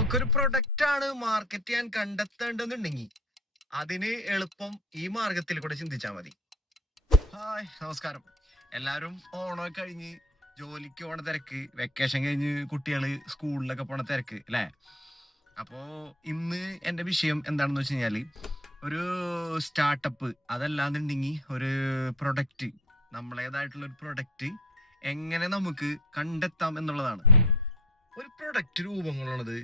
നമുക്കൊരു പ്രൊഡക്റ്റ് ആണ് മാർക്കറ്റ് ചെയ്യാൻ കണ്ടെത്തേണ്ടതുണ്ടെങ്കിൽ അതിന് എളുപ്പം ഈ മാർഗത്തിൽ കൂടെ ചിന്തിച്ചാൽ മതി. ഹായ് നമസ്കാരം. എല്ലാവരും ഓണമൊക്കെ കഴിഞ്ഞ് ജോലിക്ക് പോണ തിരക്ക് വെക്കേഷൻ കഴിഞ്ഞ് കുട്ടികൾ സ്കൂളിലൊക്കെ പോണ തിരക്ക് അല്ലേ? അപ്പോൾ ഇന്ന് എന്റെ വിഷയം എന്താണെന്ന് വെച്ച് കഴിഞ്ഞാൽ ഒരു സ്റ്റാർട്ടപ്പ് അതല്ലാന്നുണ്ടെങ്കിൽ ഒരു പ്രൊഡക്റ്റ് നമ്മളേതായിട്ടുള്ള ഒരു പ്രൊഡക്റ്റ് എങ്ങനെ നമുക്ക് കണ്ടെത്താം എന്നുള്ളതാണ്. ഒരു പ്രൊഡക്റ്റ് രൂപം കൊള്ളുന്നത്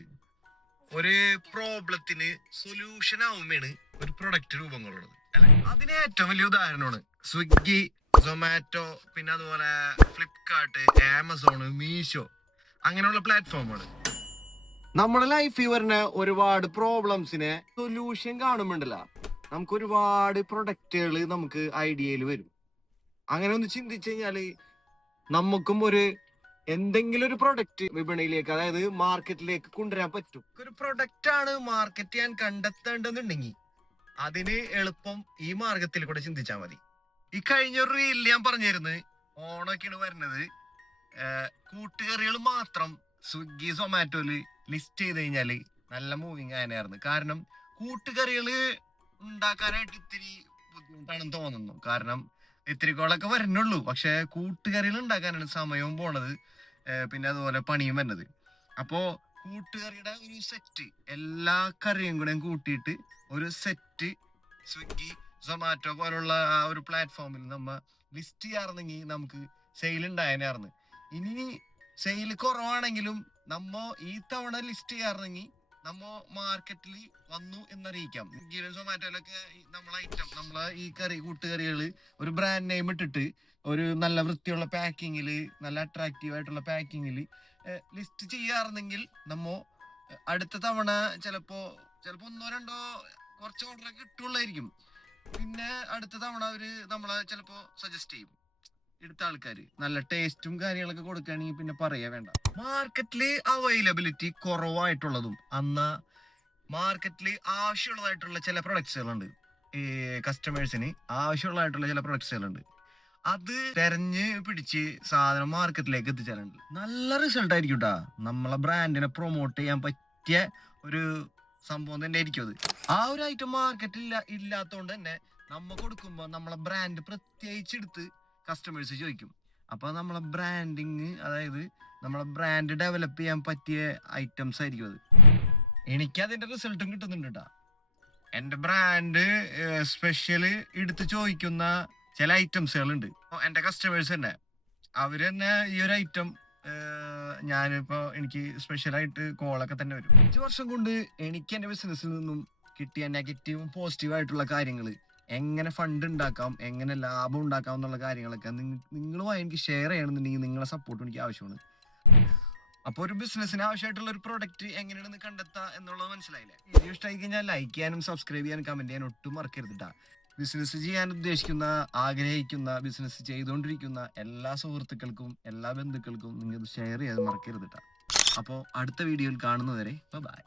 ഒരു പ്രോബ്ലത്തിന് സൊല്യൂഷൻ ആവുമ്പോഴാണ് ഒരു പ്രൊഡക്റ്റ് രൂപം കൊള്ളുന്നത് അല്ലെ? അതിന് ഏറ്റവും വലിയ ഉദാഹരണമാണ് സ്വിഗ്ഗി സൊമാറ്റോ പിന്നെ അതുപോലെ ഫ്ലിപ്കാർട്ട് ആമസോൺ മീഷോ അങ്ങനെയുള്ള പ്ലാറ്റ്ഫോമാണ് നമ്മുടെ ലൈഫിൽ വരുന്ന ഒരുപാട് പ്രോബ്ലംസിനെ സൊല്യൂഷൻ കാണുമ്പോണ്ടല്ല. നമുക്ക് ഒരുപാട് പ്രൊഡക്റ്റുകൾ നമുക്ക് ഐഡിയയിൽ വരും. അങ്ങനെ ഒന്ന് ചിന്തിച്ചു കഴിഞ്ഞാൽ നമുക്കും ഒരു എന്തെങ്കിലും ഒരു പ്രൊഡക്റ്റ് വിപണിയിലേക്ക് അതായത് മാർക്കറ്റിലേക്ക് കൊണ്ടുവരാൻ പറ്റും. ഒരു പ്രൊഡക്റ്റ് ആണ് മാർക്കറ്റ് ചെയ്യാൻ കണ്ടെത്തേണ്ടതെന്നുണ്ടെങ്കിൽ അതിന് എളുപ്പം ഈ മാർഗത്തിൽ കൂടെ ചിന്തിച്ചാൽ മതി. ഈ കഴിഞ്ഞ ഒരു റീലിൽ ഞാൻ പറഞ്ഞിരുന്നത് ഓണൊക്കെയാണ് വരുന്നത്. കൂട്ടുകറികൾ മാത്രം സ്വിഗ്ഗി സൊമാറ്റോയിൽ ലിസ്റ്റ് ചെയ്ത് കഴിഞ്ഞാൽ നല്ല മൂവിങ് ആയിരുന്നു കാരണം കൂട്ടുകറികൾ ഉണ്ടാക്കാനായിട്ട് ഇത്തിരി ബുദ്ധിമുട്ടാണെന്ന് തോന്നുന്നു. കാരണം ഇത്തിരി കോളൊക്കെ വരുന്നുള്ളൂ പക്ഷെ കൂട്ടുകറികൾ ഉണ്ടാക്കാനാണ് സമയവും പോണത്. പിന്നെ അതുപോലെ പണിയും വരുന്നത് അപ്പോ കൂട്ടുകറിയുടെ ഒരു സെറ്റ് എല്ലാ കറിയും കൂടെയും കൂട്ടിയിട്ട് ഒരു സെറ്റ് സ്വിഗ്ഗി സൊമാറ്റോ പോലുള്ള ആ ഒരു പ്ലാറ്റ്ഫോമിൽ നമ്മ ലിസ്റ്റ് ചെയ്യാറുണ്ടെങ്കിൽ നമുക്ക് സെയിൽ ഉണ്ടായനായിരുന്നു ഇനി സെയിൽ കുറവാണെങ്കിലും നമ്മ ഈ തവണ ലിസ്റ്റ് ചെയ്യാറുണ്ടെങ്കിൽ നമ്മ മാർക്കറ്റിൽ വന്നു എന്നറിയിക്കാം. സ്വിഗ്ഗിയിലും സൊമാറ്റോയിലൊക്കെ ഈ നമ്മളെ ഐറ്റം നമ്മളെ ഈ കറി കൂട്ടുകറികൾ ഒരു ബ്രാൻഡ് നെയിം ഇട്ടിട്ട് ഒരു നല്ല വൃത്തിയുള്ള പാക്കിങ്ങിൽ നല്ല അട്രാക്റ്റീവ് ആയിട്ടുള്ള പാക്കിങ്ങിൽ ലിസ്റ്റ് ചെയ്യാറുണ്ടെങ്കിൽ നമ്മ അടുത്ത തവണ ചിലപ്പോ ചിലപ്പോ ഒന്നോ രണ്ടോ കുറച്ച് ഓർഡറൊക്കെ കിട്ടുള്ളായിരിക്കും. പിന്നെ അടുത്ത തവണ അവർ നമ്മളെ ചിലപ്പോ സജസ്റ്റ് ചെയ്യും. എടുത്ത ആൾക്കാർ നല്ല ടേസ്റ്റും കാര്യങ്ങളൊക്കെ കൊടുക്കുകയാണെങ്കിൽ പിന്നെ പറയാ വേണ്ട. മാർക്കറ്റിൽ അവൈലബിലിറ്റി കുറവായിട്ടുള്ളതും അന്ന് മാർക്കറ്റിൽ ആവശ്യമുള്ളതായിട്ടുള്ള ചില പ്രൊഡക്ട്സുകളുണ്ട് ഈ കസ്റ്റമേഴ്സിന് ആവശ്യമുള്ളതായിട്ടുള്ള ചില പ്രൊഡക്ട്സുകളുണ്ട് അത് തെരഞ്ഞ് പിടിച്ച് സാധനം മാർക്കറ്റിലേക്ക് എത്തിച്ചാലുണ്ട്. നല്ല റിസൾട്ട് ആയിരിക്കും കേട്ടാ നമ്മളെ ബ്രാൻഡിനെ പ്രൊമോട്ട് ചെയ്യാൻ പറ്റിയ ഒരു സംഭവം തന്നെ ആയിരിക്കും അത്. ആ ഒരു ഐറ്റം മാർക്കറ്റിൽ ഇല്ല ഇല്ലാത്തതുകൊണ്ട് തന്നെ നമ്മൾ കൊടുക്കുമ്പോൾ നമ്മളെ ബ്രാൻഡ് പ്രത്യേകിച്ച് എടുത്ത് കസ്റ്റമേഴ്സ് ചോദിക്കും. അപ്പോൾ നമ്മളെ ബ്രാൻഡിങ് അതായത് നമ്മളെ ബ്രാൻഡ് ഡെവലപ്പ് ചെയ്യാൻ പറ്റിയ ഐറ്റംസ് ആയിരിക്കും അത്. എനിക്ക് അതിന്റെ റിസൾട്ടും കിട്ടുന്നുണ്ട് കേട്ടോ എന്റെ ബ്രാൻഡ് സ്പെഷ്യൽ എടുത്ത് ചോദിക്കുന്ന ചില ഐറ്റംസുകളുണ്ട് എന്റെ കസ്റ്റമേഴ്സ് തന്നെ അവർ തന്നെ ഈ ഒരു ഐറ്റം ഞാനിപ്പോൾ എനിക്ക് സ്പെഷ്യലായിട്ട് കോളൊക്കെ തന്നെ വരും. അഞ്ച് വർഷം കൊണ്ട് എനിക്ക് എന്റെ ബിസിനസ്സിൽ നിന്നും കിട്ടിയ നെഗറ്റീവും പോസിറ്റീവായിട്ടുള്ള കാര്യങ്ങൾ എങ്ങനെ ഫണ്ട് ഉണ്ടാക്കാം എങ്ങനെ ലാഭം ഉണ്ടാക്കാം എന്നുള്ള കാര്യങ്ങളൊക്കെ നിങ്ങളുമായി എനിക്ക് ഷെയർ ചെയ്യണമെന്നുണ്ടെങ്കിൽ നിങ്ങളെ സപ്പോർട്ട് എനിക്ക് ആവശ്യമാണ്. അപ്പോൾ ഒരു ബിസിനസ്സിന് ആവശ്യമായിട്ടുള്ള ഒരു പ്രൊഡക്റ്റ് എങ്ങനെയാണെന്ന് കണ്ടെത്താം എന്നുള്ളത് മനസ്സിലായില്ലേ? വീഡിയോ ഇഷ്ടമായി കഴിഞ്ഞാൽ ലൈക്ക് ചെയ്യാനും സബ്സ്ക്രൈബ് ചെയ്യാനും കമന്റ് ചെയ്യാനും ഒട്ടും മറക്കരുതിട്ടാ ബിസിനസ് ചെയ്യാൻ ഉദ്ദേശിക്കുന്ന ആഗ്രഹിക്കുന്ന ബിസിനസ് ചെയ്തുകൊണ്ടിരിക്കുന്ന എല്ലാ സുഹൃത്തുക്കൾക്കും എല്ലാ ബന്ധുക്കൾക്കും നിങ്ങൾ ഷെയർ ചെയ്യാൻ മറക്കരുതിട്ടാ അപ്പോൾ അടുത്ത വീഡിയോയിൽ കാണുന്നവരെ ബൈ